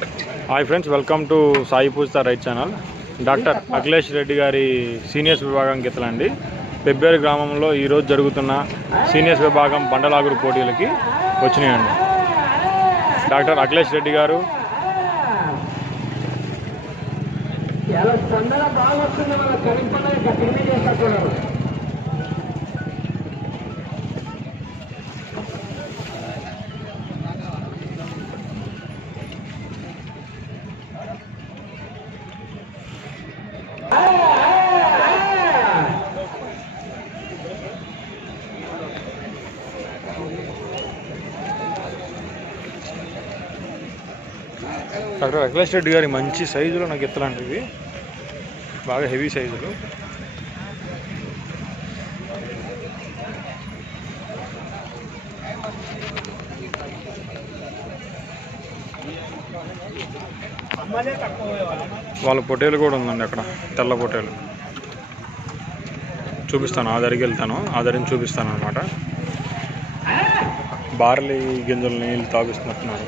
Hi friends welcome to Sai Poojitha right channel doctor Akhilesh Reddy గారి seniors విభాగం గీతలండి పెబ్బేరు గ్రామంలో ఈరోజు జరుగుతున్న సీనియర్స్ విభాగం బండలాగురు పోటీలకి వచ్చినాయండి. డాక్టర్ అఖిలేష్ రెడ్డి గారు. చాలా బాగా డాక్టర్ అఖిలేష్ రెడ్డి గారి మంచి సైజులో నాకు ఎత్తలాంటి ఇవి బాగా హెవీ సైజులు. వాళ్ళ పొట్టేలు కూడా ఉందండి అక్కడ తెల్ల పొట్టేలు. చూపిస్తాను ఆధారికి వెళ్తాను. ఆధారిని చూపిస్తాను అనమాట బార్లీ గింజలు నీళ్ళు తాగిస్తున్నట్టున్నారు.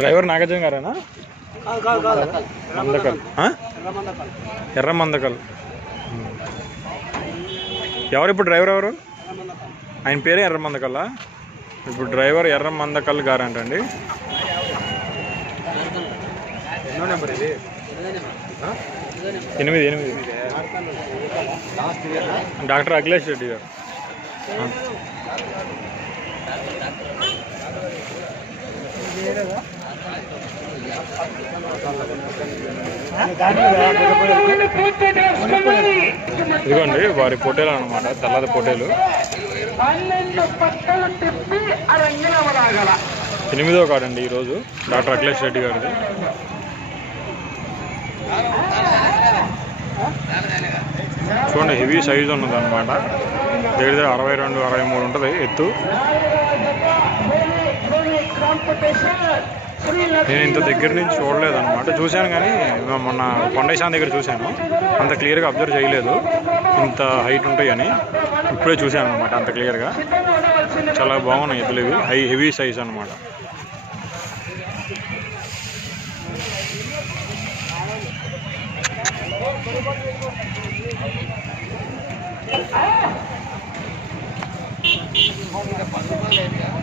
డ్రైవర్ నాగార్జున గారేనా? మందకల్? ఎర్ర మందకల్. ఎవరు ఇప్పుడు డ్రైవర్ ఎవరు? ఆయన పేరే ఎర్ర మందకల్లా ఇప్పుడు డ్రైవర్ ఎర్ర మందకల్ నెంబర్ ఇది? ఎనిమిది ఎనిమిది. డాక్టర్ అఖిలేష్ రెడ్డి గారు. ఇదిగోండి వారి పొట్టేలు అనమాట తెల్లది అరంగినవరాగల ఎనిమిదో కాడండి ఈరోజు డాక్టర్ అఖిలేష్ రెడ్డి గారిది. చూడండి హెవీ సైజు ఉన్నది అనమాట దగ్గర దగ్గర అరవై రెండు అరవై మూడు ఉంటుంది ఎత్తు. నేను ఇంత దగ్గర నుంచి చూడలేదు అనమాట చూశాను కానీ మొన్న కొండేశాన్ దగ్గర చూశాను. అంత క్లియర్గా అబ్జర్వ్ చేయలేదు. ఇంత హైట్ ఉంటాయని ఇప్పుడే చూశాను అనమాట అంత క్లియర్గా. చాలా బాగున్నాయి ఎద్దులు ఇవి. హై హెవీ సైజ్ అనమాట Handeln.